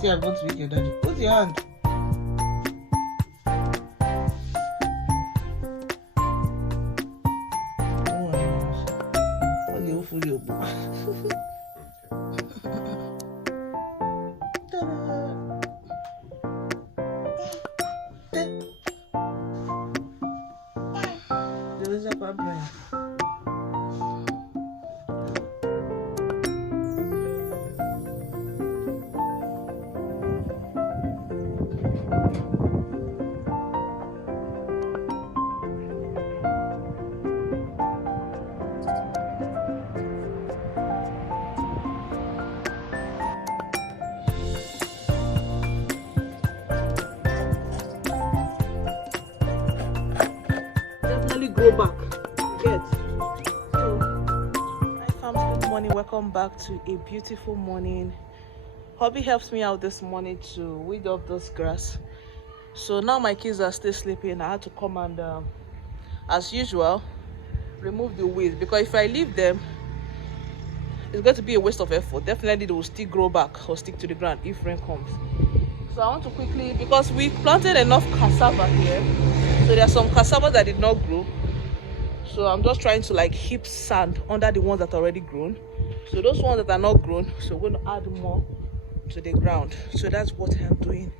See, I'm going to meet your daddy. Put your hand. Oh my gosh. Oh, you fool you. There is a problem. Go back. Get. So, hi fams, good morning. Welcome back to a beautiful morning. Hubby helps me out this morning to weed off this grass. So now my kids are still sleeping. I had to come and, as usual, remove the weeds, because if I leave them, it's going to be a waste of effort. Definitely they will still grow back or stick to the ground if rain comes. So I want to quickly, because we planted enough cassava here, so there are some cassava that did not grow. So I'm just trying to like heap sand under the ones that are already grown. So those ones that are not grown, so we're going to add more to the ground. So that's what I'm doing.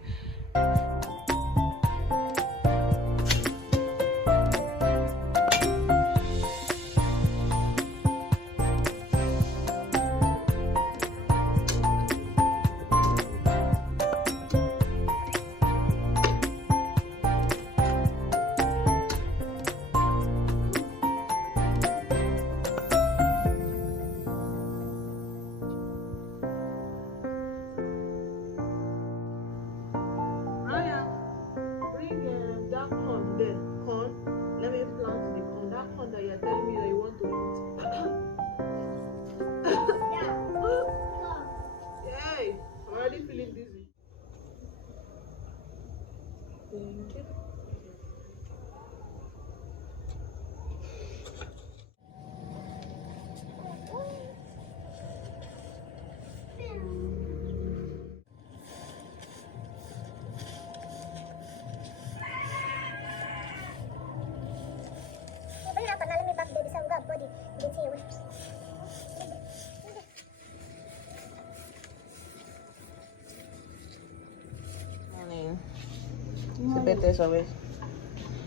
Better always.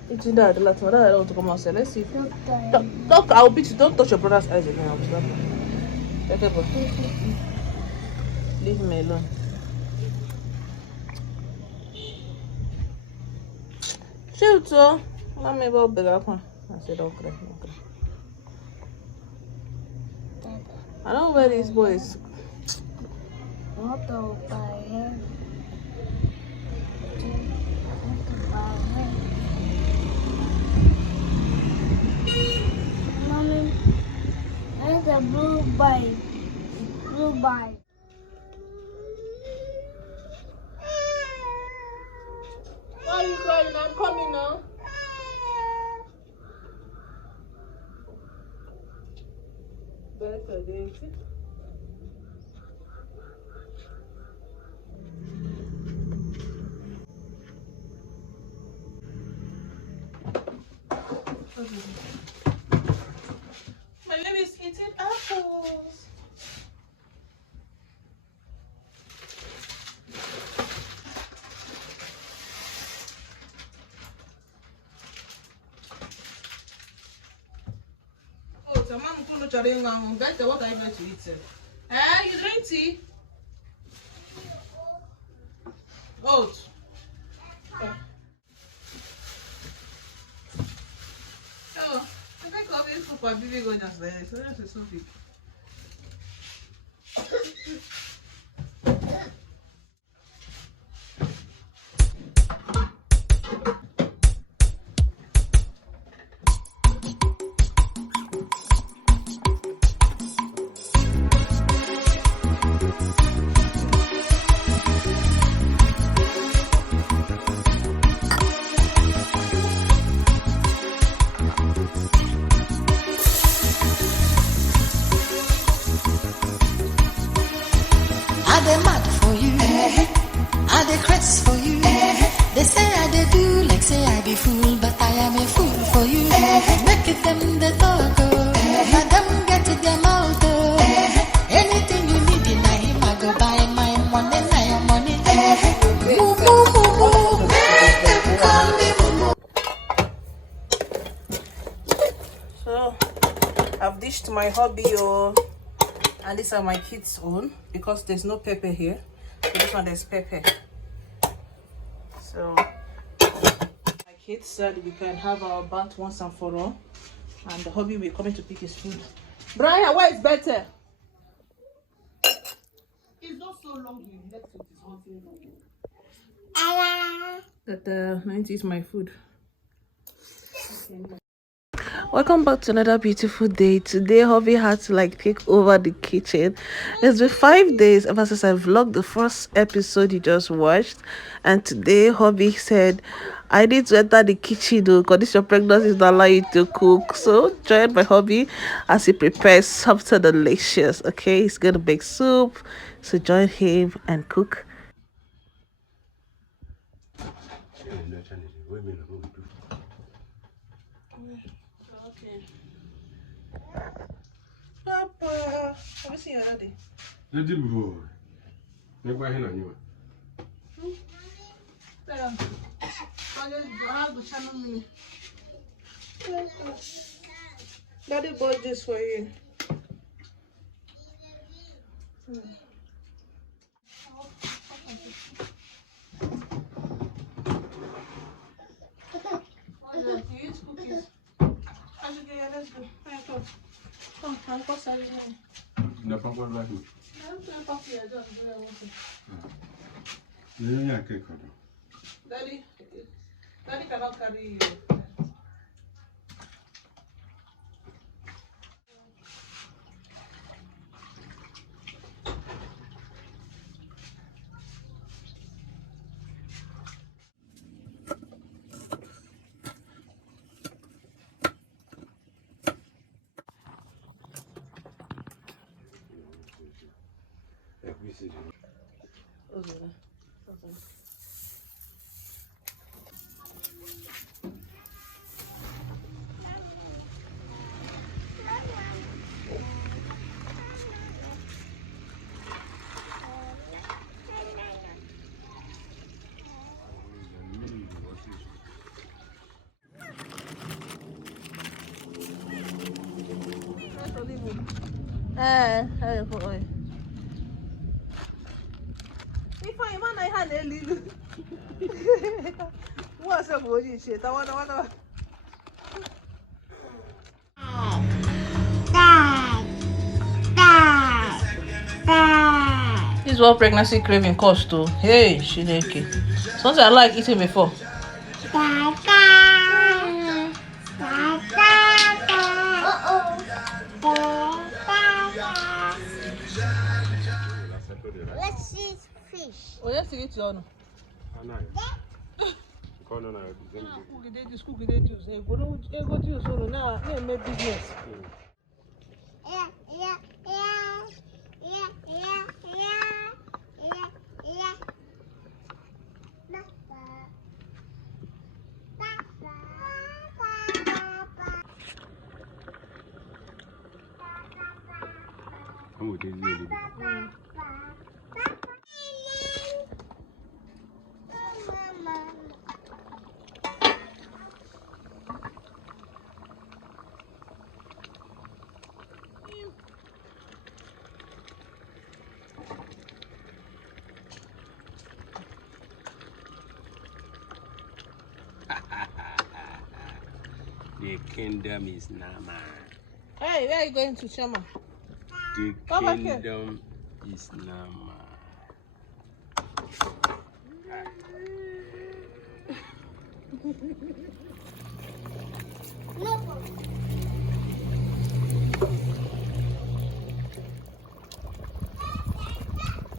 It's in there. The last one I don't want to come outside. Let's see. Don't, I'll beat you. Don't touch your brother's eyes again. I'll slap you. Leave me alone. Shoot, so let me go big up. I said, don't cry. Don't cry. I don't know where these boys. What the fire? Mommy, there's a blue bike. Blue bike. Why are you crying? I'm coming now. Better, didn't you? My baby is eating apples. Oh, so mom couldn't tell you better what I meant to eat. You drink tea? Oat. Oh, I think I'll be for baby going as there. So that's so big. I demand for you. I dey craze for you. They say I dey do like say I be fool, but I am a fool for you. Make it them the talk, oh. Let them get it them out, oh. Anything you need in him, I go buy my money, my money. Moo, moo, moo, moo. Make them call me moo. So I've dished my hubby, oh, and these are my kids' own because there's no pepper here. So this one there's pepper. So my kids said we can have our bath once and for all, and the hubby will coming to pick his food. Brian, where is better? It's not so long. You left it is hunting. That 90 is my food. Okay. Welcome back to another beautiful day. Today hubby had to like take over the kitchen. It's been 5 days ever since I vlogged the first episode you just watched, and today hubby said I need to enter the kitchen though because this your pregnancy is not allowing you to cook. So join my hubby as he prepares something delicious. Okay, he's gonna make soup, so join him and cook. Okay. Papa, have you seen your daddy? You did before. You go ahead and you. Daddy bought this for you. You eat cookies. Let's go. Come, I'll pass out. No problem like you. Daddy cannot carry you. This is what pregnancy craving cost to. Hey, Shineke. Something I like eating before. Let's eat fish. Oh, yes, you eat your own. Business. The kingdom is not mine. Hey, where are you going to, Chama? The kingdom is not mine.